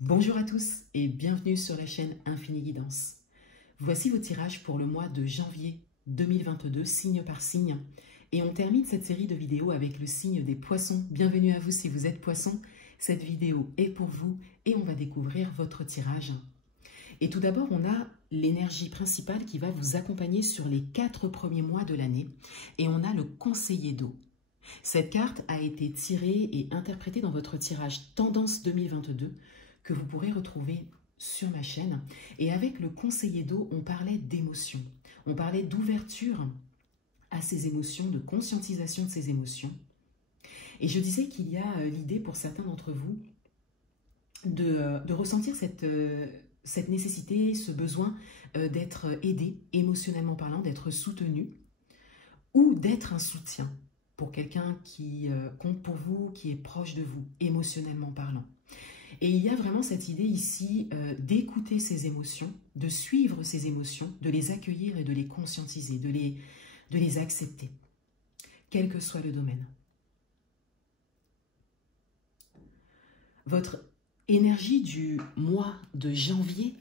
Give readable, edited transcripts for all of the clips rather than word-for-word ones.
Bonjour à tous et bienvenue sur la chaîne Infini Guidance. Voici vos tirages pour le mois de janvier 2022, signe par signe. Et on termine cette série de vidéos avec le signe des poissons. Bienvenue à vous si vous êtes poisson. Cette vidéo est pour vous et on va découvrir votre tirage. Et tout d'abord, on a l'énergie principale qui va vous accompagner sur les 4 premiers mois de l'année. Et on a le conseiller d'eau. Cette carte a été tirée et interprétée dans votre tirage Tendance 2022 que vous pourrez retrouver sur ma chaîne. Et avec le conseiller d'eau, on parlait d'émotions. On parlait d'ouverture à ces émotions, de conscientisation de ces émotions. Et je disais qu'il y a l'idée pour certains d'entre vous de ressentir cette nécessité, ce besoin d'être aidé émotionnellement parlant, d'être soutenu ou d'être un soutien pour quelqu'un qui compte pour vous, qui est proche de vous, émotionnellement parlant. Et il y a vraiment cette idée ici d'écouter ces émotions, de suivre ces émotions, de les accueillir et de les conscientiser, de les accepter, quel que soit le domaine. Votre énergie du mois de janvier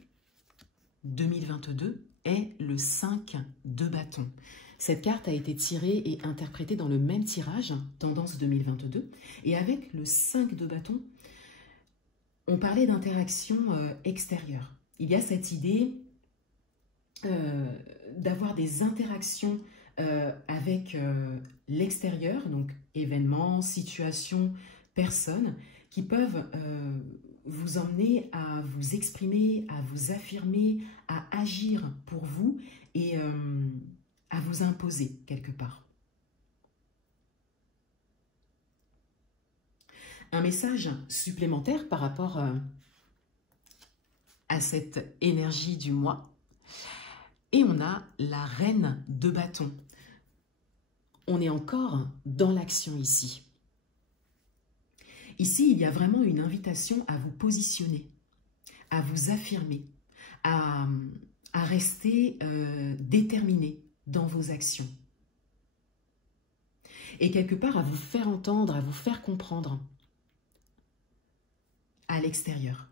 2022 est le 5 de bâton. Cette carte a été tirée et interprétée dans le même tirage, Tendance 2022, et avec le 5 de bâton, on parlait d'interaction extérieure. Il y a cette idée d'avoir des interactions avec l'extérieur, donc événements, situations, personnes, qui peuvent vous emmener à vous exprimer, à vous affirmer, à agir pour vous et à vous imposer quelque part. Un message supplémentaire par rapport à cette énergie du mois. Et on a la reine de bâton. On est encore dans l'action ici. Ici, il y a vraiment une invitation à vous positionner, à vous affirmer, à rester déterminé dans vos actions. Et quelque part, à vous faire entendre, à vous faire comprendre à l'extérieur.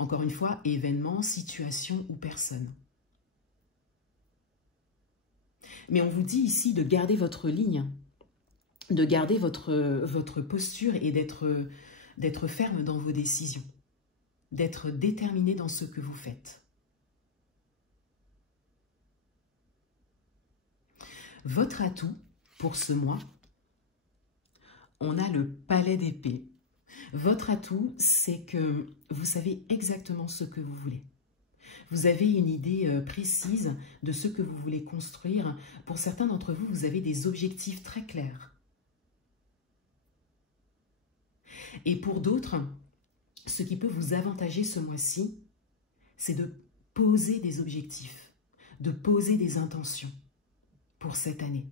Encore une fois, événement, situation ou personne. Mais on vous dit ici de garder votre ligne, de garder votre posture et d'être ferme dans vos décisions, d'être déterminé dans ce que vous faites. Votre atout pour ce mois, on a le palais d'épée. Votre atout, c'est que vous savez exactement ce que vous voulez. Vous avez une idée précise de ce que vous voulez construire. Pour certains d'entre vous, vous avez des objectifs très clairs. Et pour d'autres, ce qui peut vous avantager ce mois-ci, c'est de poser des objectifs, de poser des intentions pour cette année.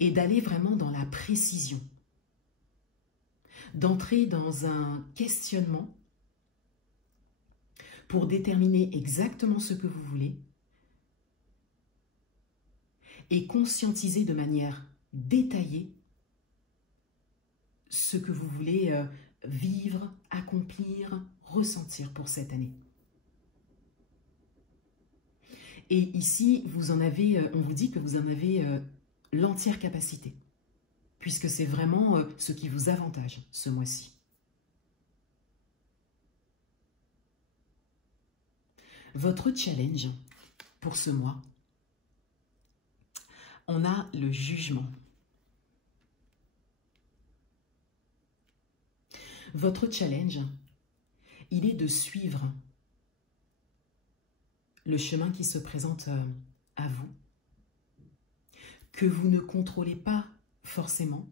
Et d'aller vraiment dans la précision. D'entrer dans un questionnement pour déterminer exactement ce que vous voulez et conscientiser de manière détaillée ce que vous voulez vivre, accomplir, ressentir pour cette année. Et ici, on vous dit que vous en avez l'entière capacité, puisque c'est vraiment ce qui vous avantage ce mois-ci. Votre challenge pour ce mois, on a le jugement. Votre challenge, il est de suivre le chemin qui se présente à vous, que vous ne contrôlez pas forcément,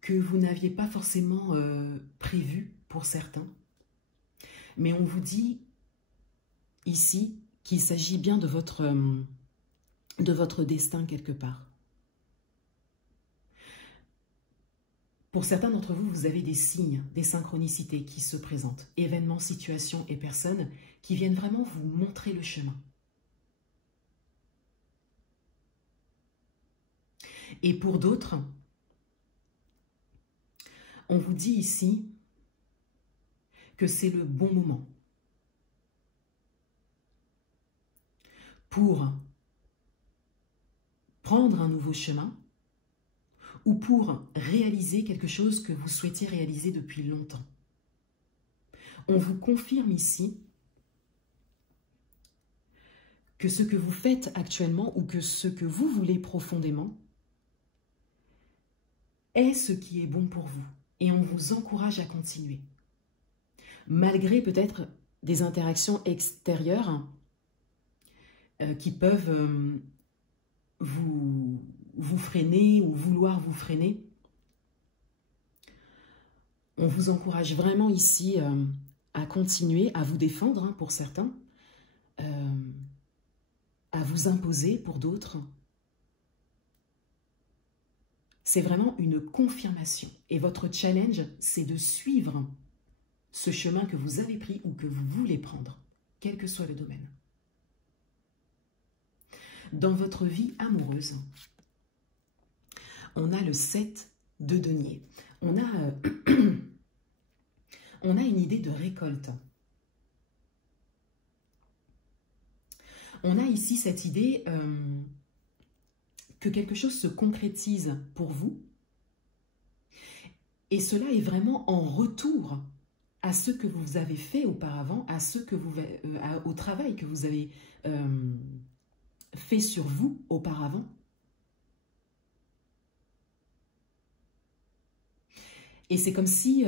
que vous n'aviez pas forcément prévu pour certains. Mais on vous dit ici qu'il s'agit bien de votre destin quelque part. Pour certains d'entre vous, vous avez des signes, des synchronicités qui se présentent, événements, situations et personnes qui viennent vraiment vous montrer le chemin. Et pour d'autres, On vous dit ici que c'est le bon moment pour prendre un nouveau chemin ou pour réaliser quelque chose que vous souhaitiez réaliser depuis longtemps. On vous confirme ici que ce que vous faites actuellement ou que ce que vous voulez profondément est ce qui est bon pour vous. Et on vous encourage à continuer. Malgré peut-être des interactions extérieures qui peuvent vous freiner ou vouloir vous freiner, on vous encourage vraiment ici à continuer, à vous défendre pour certains, à vous imposer pour d'autres. C'est vraiment une confirmation. Et votre challenge, c'est de suivre ce chemin que vous avez pris ou que vous voulez prendre, quel que soit le domaine. Dans votre vie amoureuse, on a le 7 de denier. On a une idée de récolte. On a ici cette idée que quelque chose se concrétise pour vous. Et cela est vraiment en retour à ce que vous avez fait auparavant, au travail que vous avez fait sur vous auparavant. Et c'est comme si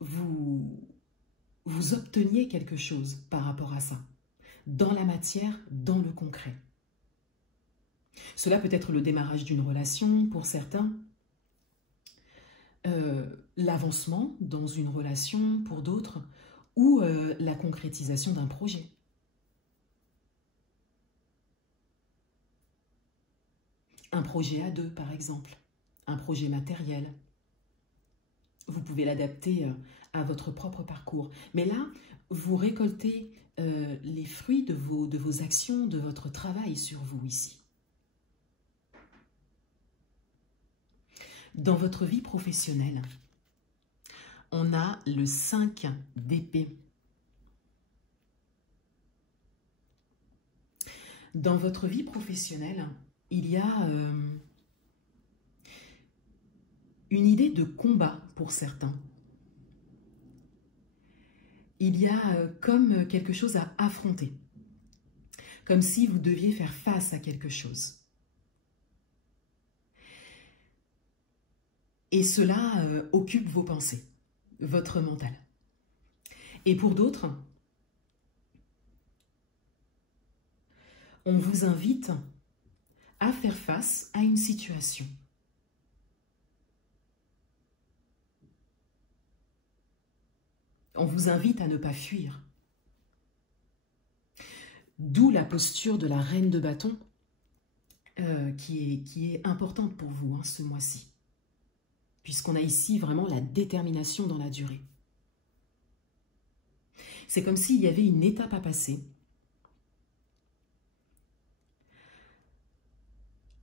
vous obteniez quelque chose par rapport à ça, dans la matière, dans le concret. Cela peut être le démarrage d'une relation pour certains, l'avancement dans une relation pour d'autres, ou la concrétisation d'un projet. Un projet à deux, par exemple, un projet matériel. Vous pouvez l'adapter à votre propre parcours. Mais là, vous récoltez les fruits de vos actions, de votre travail sur vous ici. Dans votre vie professionnelle, on a le 5 d'épée. Dans votre vie professionnelle, il y a une idée de combat pour certains. Il y a comme quelque chose à affronter, comme si vous deviez faire face à quelque chose. Et cela occupe vos pensées, votre mental. Et pour d'autres, on vous invite à faire face à une situation. On vous invite à ne pas fuir. D'où la posture de la reine de bâton qui est importante pour vous ce mois-ci. Puisqu'on a ici vraiment la détermination dans la durée. C'est comme s'il y avait une étape à passer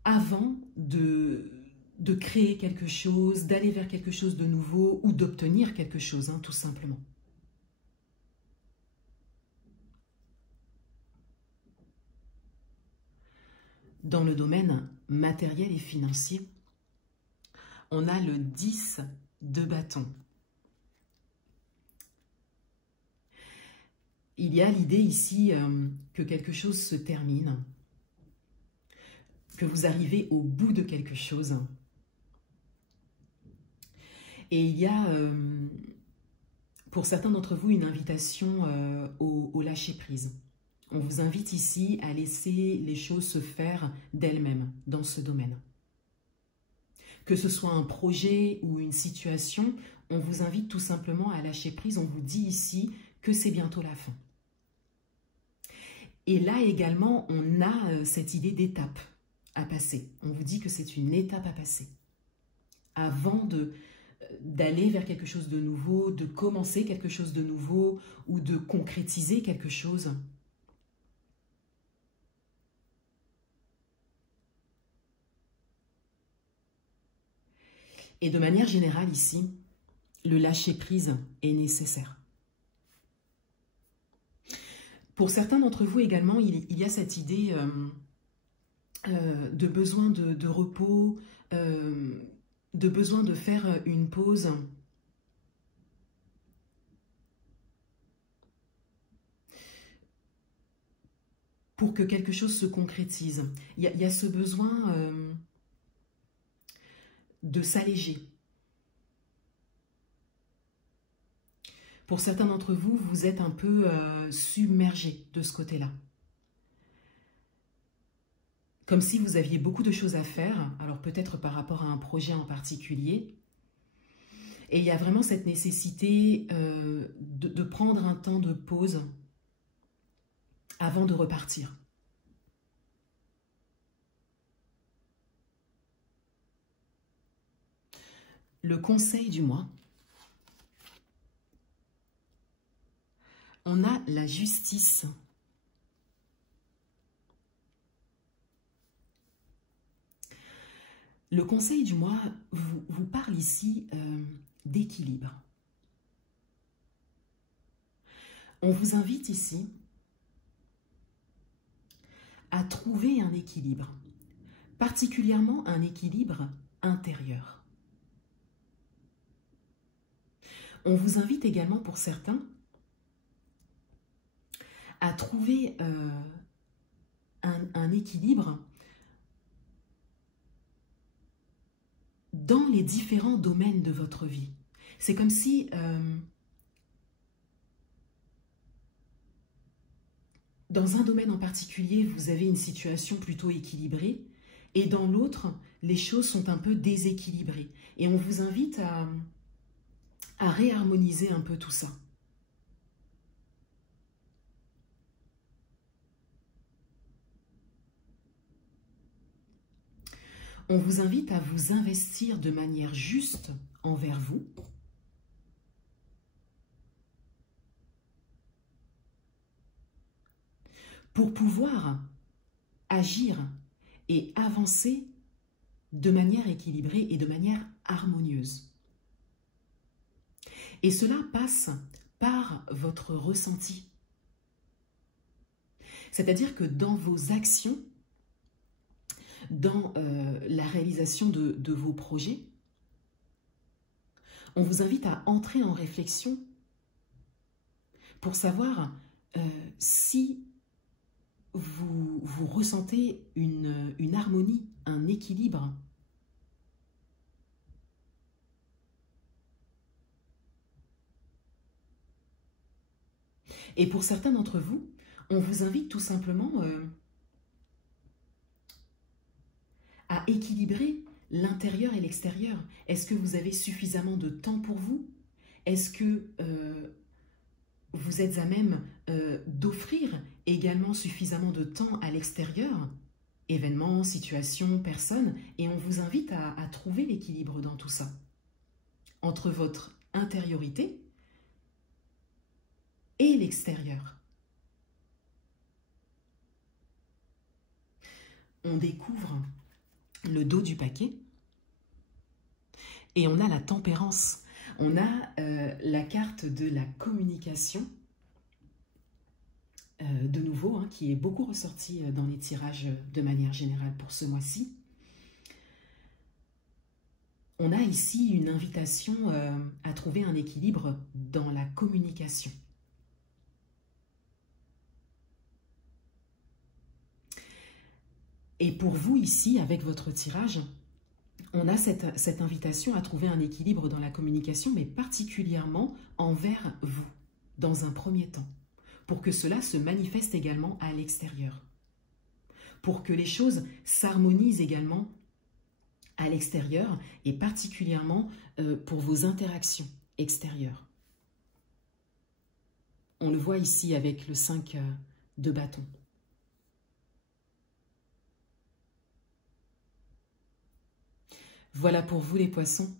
avant de créer quelque chose, d'aller vers quelque chose de nouveau ou d'obtenir quelque chose, tout simplement. Dans le domaine matériel et financier, on a le 10 de bâton. Il y a l'idée ici que quelque chose se termine, que vous arrivez au bout de quelque chose. Et il y a, pour certains d'entre vous, une invitation au lâcher-prise. On vous invite ici à laisser les choses se faire d'elles-mêmes dans ce domaine. Que ce soit un projet ou une situation, on vous invite tout simplement à lâcher prise. On vous dit ici que c'est bientôt la fin. Et là également, on a cette idée d'étape à passer. On vous dit que c'est une étape à passer. Avant d'aller vers quelque chose de nouveau, de commencer quelque chose de nouveau ou de concrétiser quelque chose. Et de manière générale ici, le lâcher-prise est nécessaire. Pour certains d'entre vous également, il y a cette idée de besoin de repos, de besoin de faire une pause. Pour que quelque chose se concrétise. Il y a ce besoin de s'alléger. Pour certains d'entre vous, vous êtes un peu submergé de ce côté-là. Comme si vous aviez beaucoup de choses à faire, alors peut-être par rapport à un projet en particulier. Et il y a vraiment cette nécessité de prendre un temps de pause avant de repartir. Le conseil du mois. On a la justice. Le conseil du mois vous parle ici d'équilibre. On vous invite ici à trouver un équilibre, particulièrement un équilibre intérieur. On vous invite également pour certains à trouver un équilibre dans les différents domaines de votre vie. C'est comme si dans un domaine en particulier, vous avez une situation plutôt équilibrée et dans l'autre, les choses sont un peu déséquilibrées. Et on vous invite à réharmoniser un peu tout ça. On vous invite à vous investir de manière juste envers vous. Pour pouvoir agir et avancer de manière équilibrée et de manière harmonieuse. Et cela passe par votre ressenti. C'est-à-dire que dans vos actions, dans la réalisation de vos projets, on vous invite à entrer en réflexion pour savoir si vous ressentez une harmonie, un équilibre. Et pour certains d'entre vous, on vous invite tout simplement à équilibrer l'intérieur et l'extérieur. Est-ce que vous avez suffisamment de temps pour vous? Est-ce que vous êtes à même d'offrir également suffisamment de temps à l'extérieur? Événements, situations, personnes. Et on vous invite à trouver l'équilibre dans tout ça. Entre votre intériorité et l'extérieur. On découvre le dos du paquet et on a la tempérance. On a la carte de la communication, de nouveau, hein, qui est beaucoup ressortie dans les tirages de manière générale pour ce mois-ci. On a ici une invitation à trouver un équilibre dans la communication. Et pour vous ici, avec votre tirage, on a cette invitation à trouver un équilibre dans la communication, mais particulièrement envers vous, dans un premier temps, pour que cela se manifeste également à l'extérieur, pour que les choses s'harmonisent également à l'extérieur, et particulièrement pour vos interactions extérieures. On le voit ici avec le 5 de bâton. Voilà pour vous les poissons.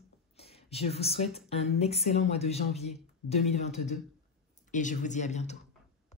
Je vous souhaite un excellent mois de janvier 2022 et je vous dis à bientôt.